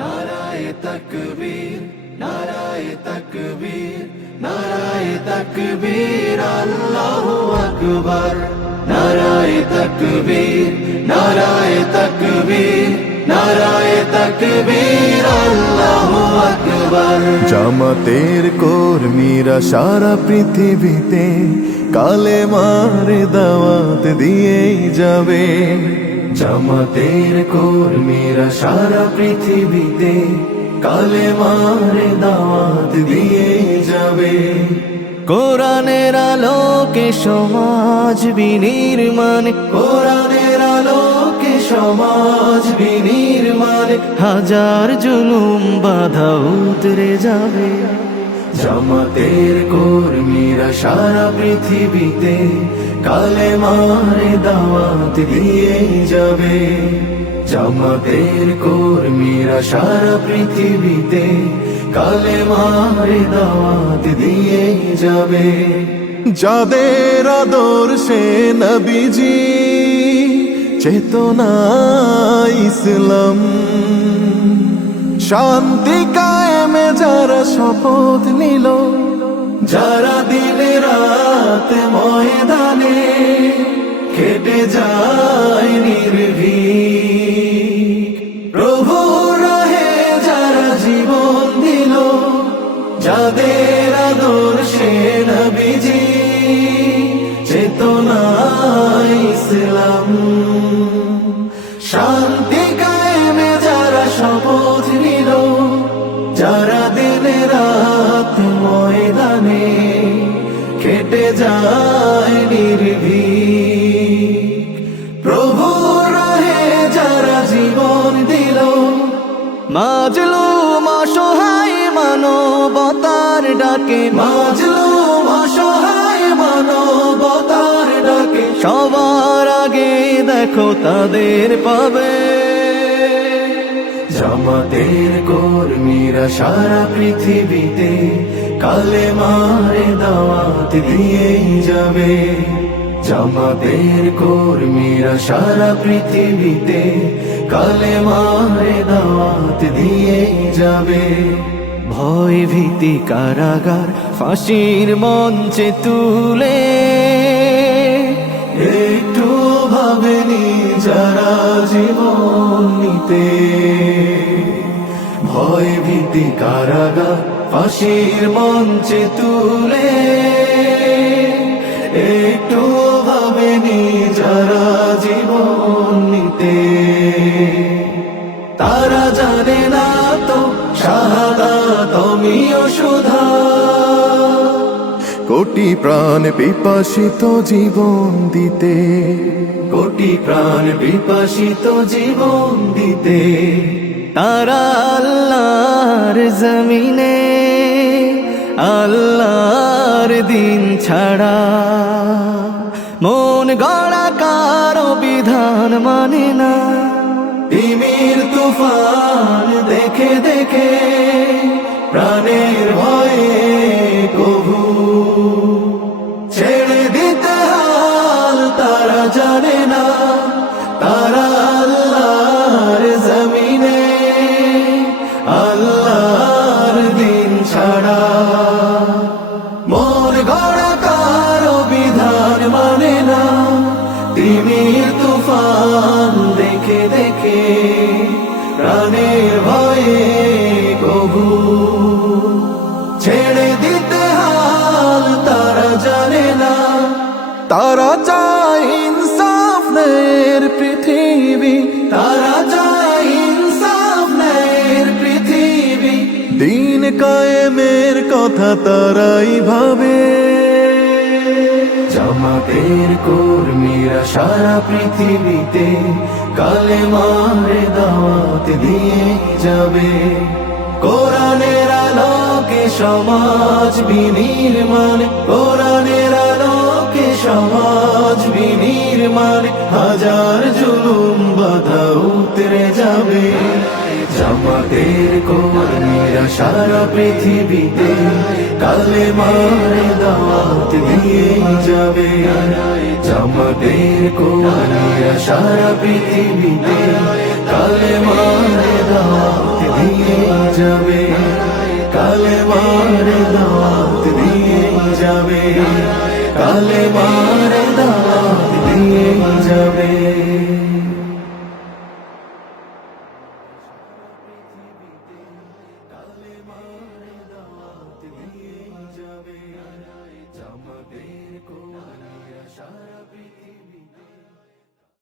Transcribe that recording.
নারায়ে তাকবীর, নারায়ে তাকবীর, নারায়ে তাকবীর, আল্লাহু আকবার। নারায়ে তাকবীর, নারায়ে তাকবীর, নারায়ে তাকবীর, আল্লাহু আকবার। জামাতের কর্মীরা সারা পৃথিবীতে কালেমার দাওয়াত দিয়েই যাবে। জামাতের কর্মীরা সারা পৃথিবীতে কালেমার দাওয়াত দিয়ে যাবে। কোরআনের আলোকে সমাজ বিনির্মাণ, কোরআনের আলোকে সমাজ বিনির্মাণ, হাজার জুলুম বাধা উতরে যাবে। জামাতের কর্মীরা সারা পৃথিবীতে কালেমার দাওয়াত দিয়ে যাবে। জামাতের কর্মীরা সারা পৃথিবীতে কালেমার দাওয়াত দিয়ে যাবে। যাদের আদর্শে নবীজি চেতনা ইসলাম, শান্তি কায়েমে যারা শপথ নিল, যারা দিনে রাত ময়দানে খেটে যায় নির্ভীক, প্রভু রাহে যারা জীবন দিল, যাদের আদর্শে নবীজি চেতনা ইসলাম, শান্তি কায়েমে যারা শপথ নিল, যারা দিনে রাত ময়দানে খেটে যায় নির্ভীক, প্রভু রাহে যারা জীবন দিল, মাজলুম অসহায় মানবতার ডাকে, মাজলুম অসহায় মানবতার ডাকে, সবার আগে দেখো তাদের পাবে। জামাতের কর্মীরা সারা পৃথিবীতে কালেমার দাওয়াত দিয়ে যাবে। জামাতের কর্মীরা সারা পৃথিবীতে কালেমার দাওয়াত দিয়ে যাবে। ভয় ভীতি কারাগার ফাঁসির মঞ্চে তুলে, একটু ভাবেনি যারা জীবন নিতে, ভয় ভীতি কারাগার ফাঁসির মঞ্চে তুলে, একটু ভাবেনি যারা জীবন নিতে, তারা জানে না তো শাহাদাত আমিও সুধা। কোটি প্রাণ পিপাসিত জীবন দিতে, কোটি প্রাণ বিপাসিত জীবন দিতে, তারা আল্লাহর জমিনে আল্লাহর দিন ছাড়া মন গড়া কারো বিধান মানে না। তিমির তুফান দেখে দেখে প্রাণের ভয়ে কভু ছেড়ে দিতে হাল তারা জানে না। তারা আল্লাহর জমিনে আল্লাহর দিন ছাড়া মন গড়া কারো বিধান মানে না। তিমির তুফান দেখে দেখে প্রাণের ভয়ে কভু ছেড়ে দিতে হাল তারা জানে না। তারা চায় ইনসাফ ন্যায়ের পৃথিবী, তারা চায় ইনসাফ ন্যায়ের পৃথিবী, দিন কায়েমের কথা তারাই ভাবে। জামাতের কর্মীরা সারা পৃথিবীতে কালেমার দাওয়াত দিয়ে যাবে। কোরআনের আলোকে সমাজ বিনির্মাণ, কোরআনের আলোকে সমাজ বিনির্মাণ, হাজার জুলুম বাধা উতরে যাবে। জামাতের কর্মীরা সারা পৃথিবীতে কালেমার দাওয়াত দিয়ে যাবে। জামাতের কর্মীরা সারা পৃথিবীতে